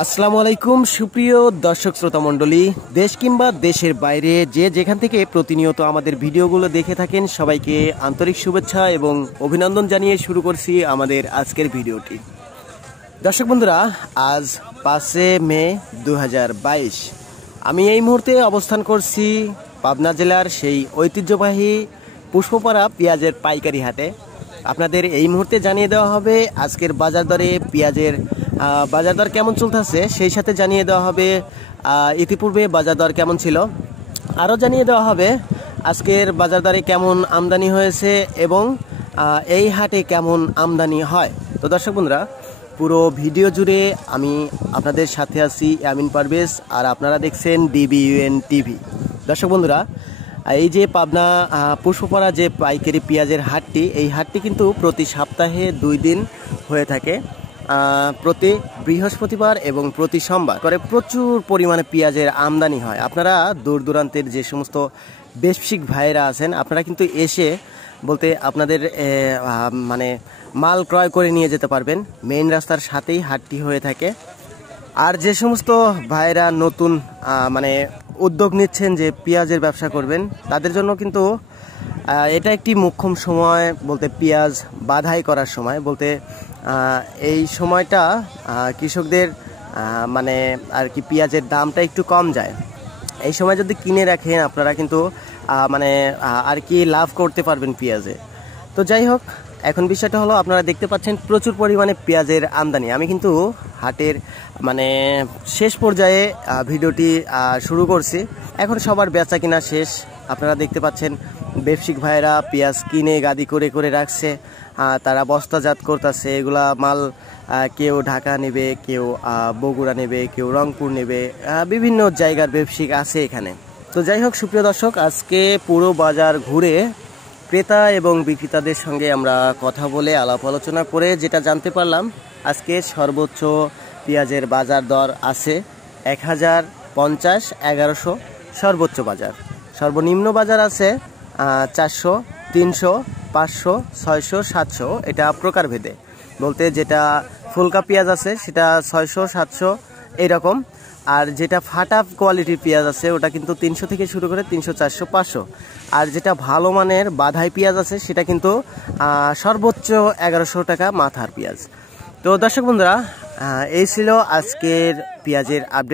আসসালামু আলাইকুম সুপ্রিয় দর্শক শ্রোতা মণ্ডলী, দেশ কিংবা দেশের বাইরে যে যেখান থেকে প্রতিনিয়ত আমাদের ভিডিওগুলো দেখে থাকেন সবাইকে আন্তরিক শুভেচ্ছা এবং অভিনন্দন জানিয়ে শুরু করছি আমাদের আজকের ভিডিওটি। দর্শক বন্ধুরা, আজ 5 মে 2022। আমি এই মুহূর্তে অবস্থান করছি পাবনা জেলার সেই ঐতিহ্যবাহী পুষ্পপাড়া পেঁয়াজের পাইকারি হাটে। আপনাদের এই মুহূর্তে জানিয়ে দেওয়া হবে আজকের বাজার দরে পেঁয়াজের বাজার দর কেমন চলতেছে, সেই সাথে জানিয়ে দেওয়া হবে ইতিপূর্বে বাজার দর কেমন ছিল, আরও জানিয়ে দেওয়া হবে আজকের বাজার দরে কেমন আমদানি হয়েছে এবং এই হাটে কেমন আমদানি হয়। তো দর্শক বন্ধুরা, পুরো ভিডিও জুড়ে আমি আপনাদের সাথে আছি আমিন পারভেজ, আর আপনারা দেখছেন DBUN টিভি। দর্শক বন্ধুরা, এই যে পাবনা পুষ্পপাড়া যে পাইকারি পেঁয়াজের হাটটি, এই হাটটি কিন্তু প্রতি সপ্তাহে 2 দিন হয়ে থাকে। প্রতি বৃহস্পতিবার এবং প্রতি সোমবার করে প্রচুর পরিমাণে পেঁয়াজের আমদানি হয়। আপনারা দূর দূরান্তের যে সমস্ত ব্যবসায়িক ভাইয়েরা আছেন, আপনারা কিন্তু এসে বলতে আপনাদের মানে মাল ক্রয় করে নিয়ে যেতে পারবেন। মেইন রাস্তার সাথেই হাটটি হয়ে থাকে। আর যে সমস্ত ভাইয়েরা নতুন মানে উদ্যোগ নিচ্ছেন যে পেঁয়াজের ব্যবসা করবেন, তাদের জন্য কিন্তু এটা একটি মোক্ষম সময়, বলতে পেঁয়াজ বাধাই করার সময়। বলতে এই সময়টা কৃষকদের মানে আর কি পেঁয়াজের দামটা একটু কম যায়। এই সময় যদি কিনে রাখেন আপনারা কিন্তু মানে আর কি লাভ করতে পারবেন পেঁয়াজে। তো যাই হোক, এখন বিষয়টা হলো আপনারা দেখতে পাচ্ছেন প্রচুর পরিমাণে পেঁয়াজের আমদানি। আমি কিন্তু হাটের মানে শেষ পর্যায়ে ভিডিওটি শুরু করছি। এখন সবার বেচা কিনা শেষ। আপনারা দেখতে পাচ্ছেন ব্যবসায়িক ভাইয়েরা পেঁয়াজ কিনে গাদি করে করে রাখছে, তারা বস্তাজাত করতেছে। এগুলা মাল কেউ ঢাকা নেবে, কেউ বগুড়া নেবে, কেউ রংপুর নেবে, বিভিন্ন জায়গার ব্যবসায়িক আছে এখানে। তো যাই হোক সুপ্রিয় দর্শক, আজকে পুরো বাজার ঘুরে ক্রেতা এবং বিক্রেতাদের সঙ্গে আমরা কথা বলে আলাপ আলোচনা করে যেটা জানতে পারলাম, আজকে সর্বোচ্চ পেঁয়াজের বাজার দর আছে 1050, 1100 সর্বোচ্চ বাজার। সর্বনিম্ন বাজার আছে 400, 300, 500, 600, 700, এটা প্রকারভেদে। বলতে যেটা ফুলকা পেঁয়াজ আছে সেটা 600, 700 এইরকম। আর যেটা ফাটা কোয়ালিটির পেঁয়াজ আছে ওটা কিন্তু 300 থেকে শুরু করে 300, 400, 500। আর যেটা ভালো মানের বাধাই পেঁয়াজ আছে সেটা কিন্তু সর্বোচ্চ 1100 টাকা মাথার পেঁয়াজ। তো দর্শক বন্ধুরা, এই ছিল আজকের পেঁয়াজের আপডেট।